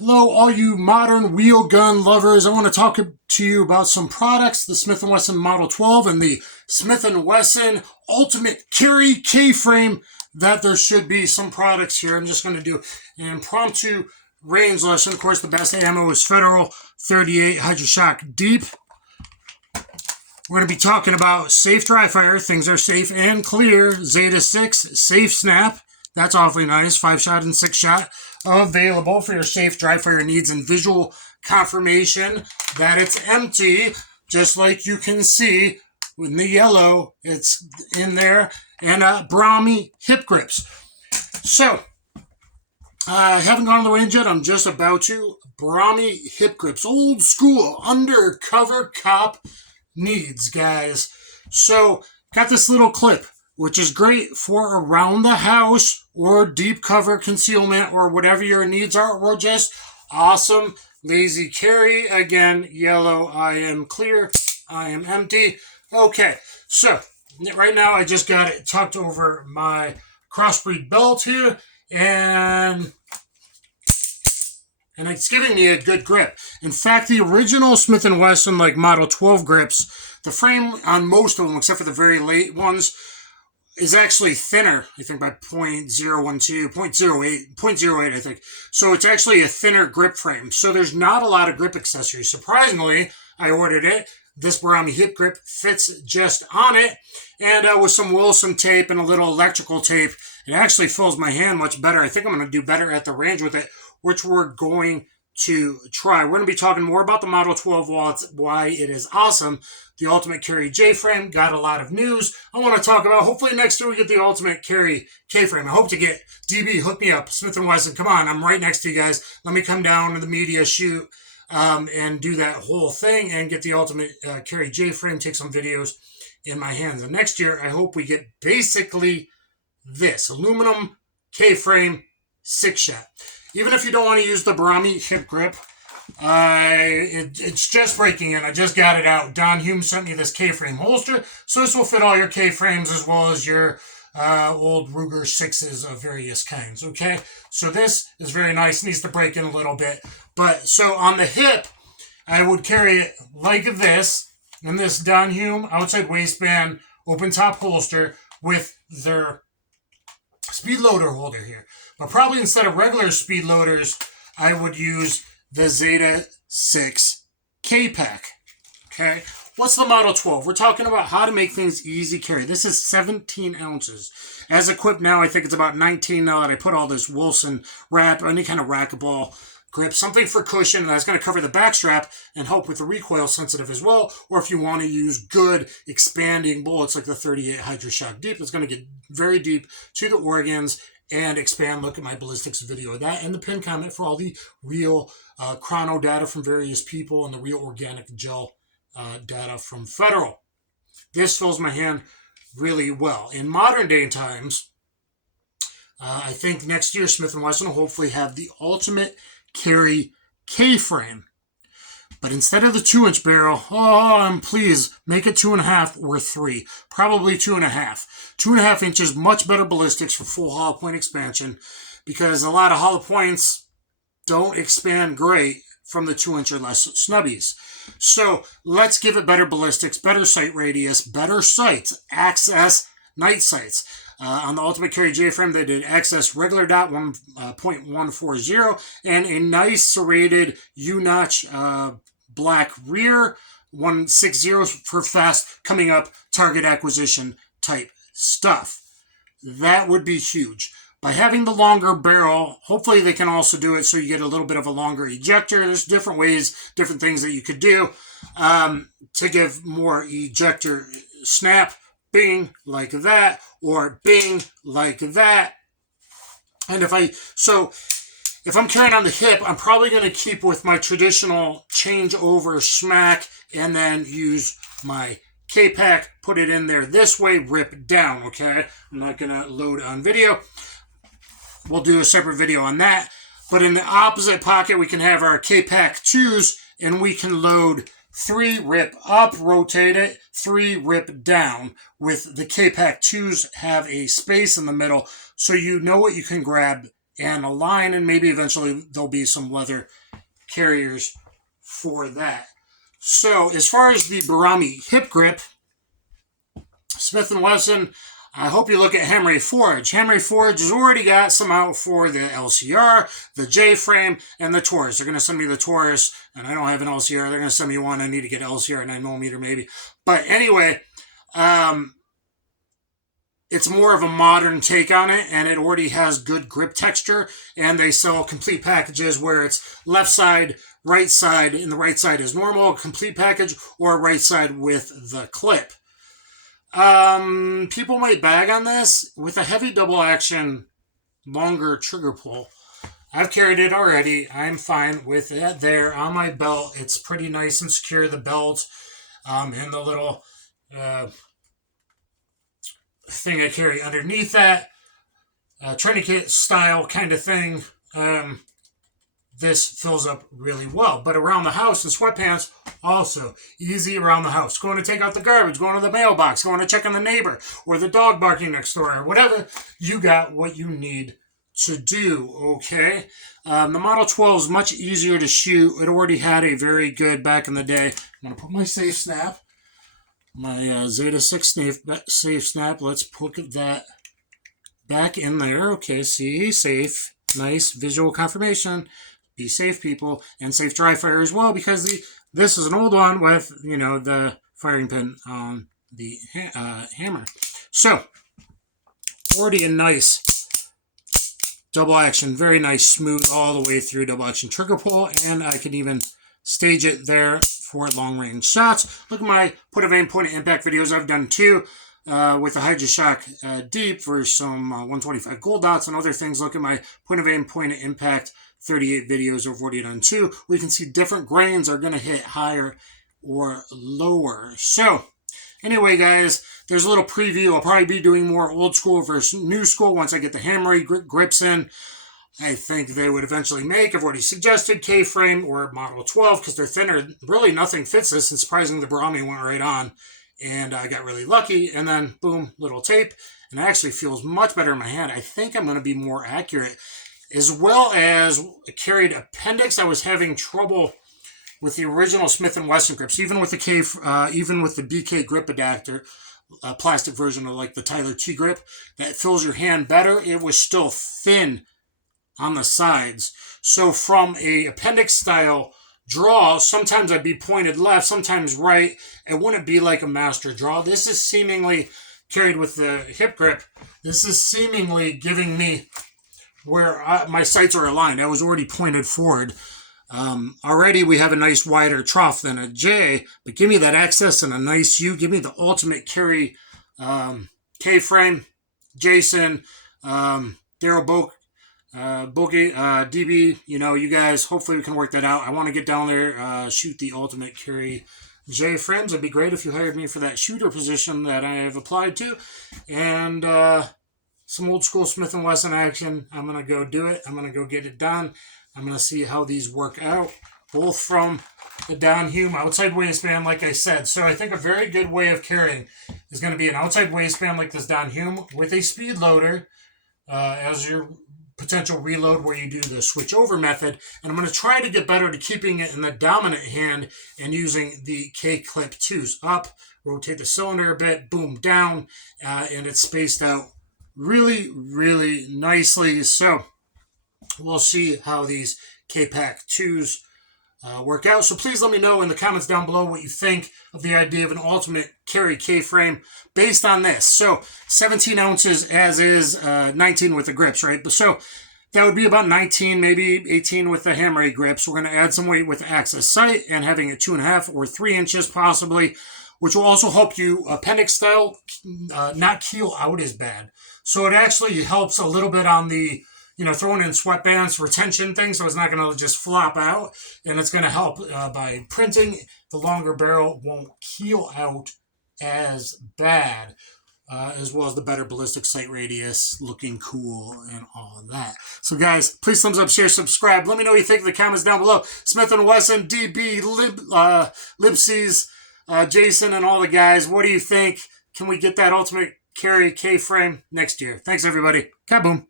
Hello, all you modern wheel gun lovers. I want to talk to you about some products, the Smith & Wesson Model 12 and the Smith & Wesson Ultimate Carry K-frame, that there should be some products here. I'm just going to do an impromptu range lesson. Of course, the best ammo is Federal 38 Hydrashok Deep. We're going to be talking about safe dry fire. Things are safe and clear. Zeta6 Safe Snap. That's awfully nice. 5-shot and 6-shot. Available for your safe dry fire needs and visual confirmation that it's empty, just like you can see in the yellow, it's in there, and Barami Hip Grips. So, I haven't gone to the range yet, I'm just about to. Barami Hip Grips, old school, undercover cop needs, guys. So, got this little clip, which is great for around the house or deep cover concealment or whatever your needs are, or just awesome lazy carry. Again, yellow, I am clear, I am empty. Okay, so right now I just got it tucked over my crossbreed belt here, and it's giving me a good grip. In fact, the original Smith & Wesson like Model 12 grips, the frame on most of them, except for the very late ones, is actually thinner, I think, by 0.08, I think. So it's actually a thinner grip frame. So there's not a lot of grip accessories. Surprisingly, I ordered it. This Barami Hip Grip fits just on it. And with some Wilson tape and a little electrical tape, it actually fills my hand much better. I think I'm going to do better at the range with it, which we're going to try. We're going to be talking more about the Model 12, why it is awesome. The Ultimate Carry J-frame got a lot of news. I want to talk about, hopefully next year we get the Ultimate Carry K-frame. I hope to get DB, hook me up, Smith & Wesson. Come on, I'm right next to you guys. Let me come down to the media shoot and do that whole thing and get the Ultimate Carry J-frame, take some videos in my hands. And next year, I hope we get basically this, aluminum K-frame 6-shot. Even if you don't want to use the Barami Hip Grip, it's just breaking in. I just got it out. Don Hume sent me this K-frame holster, so this will fit all your K-frames as well as your old Ruger 6s of various kinds, okay? So this is very nice. Needs to break in a little bit. But, so on the hip, I would carry it like this, in this Don Hume outside waistband, open top holster with their speed loader holder here. But probably instead of regular speed loaders, I would use the Zeta6 K-Pack. Okay? What's the Model 12? We're talking about how to make things easy carry. This is 17 ounces. As equipped now, I think it's about 19 now that I put all this Wilson wrap, any kind of racquetball grip, something for cushion that's going to cover the back strap and help with the recoil sensitive as well. Or if you want to use good expanding bullets like the 38 Hydrashok Deep, it's going to get very deep to the organs and expand. Look at my ballistics video of that and the pin comment for all the real chrono data from various people and the real organic gel data from Federal. This fills my hand really well. In modern day times, I think next year Smith & Wesson will hopefully have the Ultimate Carry K-frame. But instead of the 2-inch barrel, please make it 2.5 or 3. Probably 2.5. 2.5 inches, much better ballistics for full Hollowpoint expansion, because a lot of Hollowpoints don't expand great from the 2-inch or less snubbies. So let's give it better ballistics, better sight radius, better sights, access night sights. On the Ultimate Carry J-frame, they did XS regular dot 1.140 and a nice serrated U-notch black rear 160 for fast coming up target acquisition type stuff. That would be huge. By having the longer barrel, hopefully they can also do it so you get a little bit of a longer ejector. There's different ways, different things that you could do to give more ejector snap. Bing, like that, or bing, like that. And if I'm carrying on the hip, I'm probably going to keep with my traditional change over smack and then use my K-Pack, put it in there this way, rip down, okay? I'm not going to load on video. We'll do a separate video on that. But in the opposite pocket, we can have our K-Pack 2s, and we can load 3, rip up, rotate it, 3, rip down. With the K-Pack 2s have a space in the middle, so you know what you can grab and a line, and maybe eventually there'll be some leather carriers for that. So as far as the Barami Hip Grip, Smith & Wesson, I hope you look at Hamre Forge. Hamre Forge has already got some out for the LCR, the J-frame, and the Taurus. They're going to send me the Taurus, and I don't have an LCR. They're going to send me one. I need to get an LCR 9mm maybe. But anyway, it's more of a modern take on it, and it already has good grip texture, and they sell complete packages where it's left side, right side, and the right side is normal, a complete package, or right side with the clip. People might bag on this with a heavy double action, longer trigger pull. I've carried it already. I'm fine with it there on my belt. It's pretty nice and secure, the belt, and the little thing I carry underneath that, tourniquet style kind of thing. This fills up really well. But around the house in sweatpants, also easy around the house. Going to take out the garbage, going to the mailbox, going to check on the neighbor, or the dog barking next door, or whatever. You got what you need to do, okay? The Model 12 is much easier to shoot. It already had a very good, back in the day. I'm going to put my safe snap, my Zeta6 safe snap. Let's put that back in there. Okay, see, safe. Nice visual confirmation. Be safe, people, and safe dry fire as well, because this is an old one with, the firing pin on the hammer. So, already a nice double action, very nice, smooth all the way through double action trigger pull, and I can even stage it there for long range shots. Look at my point of aim, point of impact videos I've done too. With the Hydrashok Deep for some 125 gold dots and other things. Look at my point of aim, point of impact 38 videos or 48 on 2. We can see different grains are going to hit higher or lower. So, anyway, guys, there's a little preview. I'll probably be doing more old school versus new school once I get the Hamre grips in. I think they would eventually make. I've already suggested K-frame or Model 12 because they're thinner. Really, nothing fits this, and surprisingly, the Barami went right on. And I got really lucky, and then, boom, little tape. And it actually feels much better in my hand. I think I'm going to be more accurate. As well as carried appendix, I was having trouble with the original Smith & Wesson grips, even with the BK grip adapter, plastic version of like the Tyler T grip, that fills your hand better. It was still thin on the sides. So from a appendix style draw, sometimes I'd be pointed left, sometimes right. It wouldn't be like a master draw. This is seemingly carried with the hip grip. This is seemingly giving me where my sights are aligned. I was already pointed forward. Already we have a nice wider trough than a J, but give me that access and a nice U. Give me the ultimate carry K-frame, Jason, Daryl Bogey, DB, you guys, hopefully we can work that out. I want to get down there, shoot the ultimate carry J-frames. It'd be great if you hired me for that shooter position that I have applied to. And some old school Smith & Wesson action. I'm going to go do it. I'm going to go get it done. I'm going to see how these work out, both from the down Hume outside waistband, like I said. So I think a very good way of carrying is going to be an outside waistband like this down Hume with a speed loader as your potential reload where you do the switch over method. And I'm going to try to get better to keeping it in the dominant hand and using the K-clip 2s up, rotate the cylinder a bit, boom, down, and it's spaced out really, really nicely. So we'll see how these K-Pack 2s work out. So please let me know in the comments down below what you think of the idea of an ultimate carry K-frame based on this. So 17 ounces as is, 19 with the grips, right? So that would be about 19, maybe 18 with the Hamre grips. We're going to add some weight with the XSsights and having it 2.5 or 3 inches possibly, which will also help you appendix style not keel out as bad. So it actually helps a little bit on the throwing in sweatbands retention thing, so it's not going to just flop out, and it's going to help by printing. The longer barrel won't keel out as bad, as well as the better ballistic sight radius, looking cool, and all of that. So guys, please thumbs up, share, subscribe. Let me know what you think in the comments down below. Smith & Wesson, DB, Lipsey's, Jason, and all the guys. What do you think? Can we get that ultimate carry K-frame next year? Thanks, everybody. Kaboom.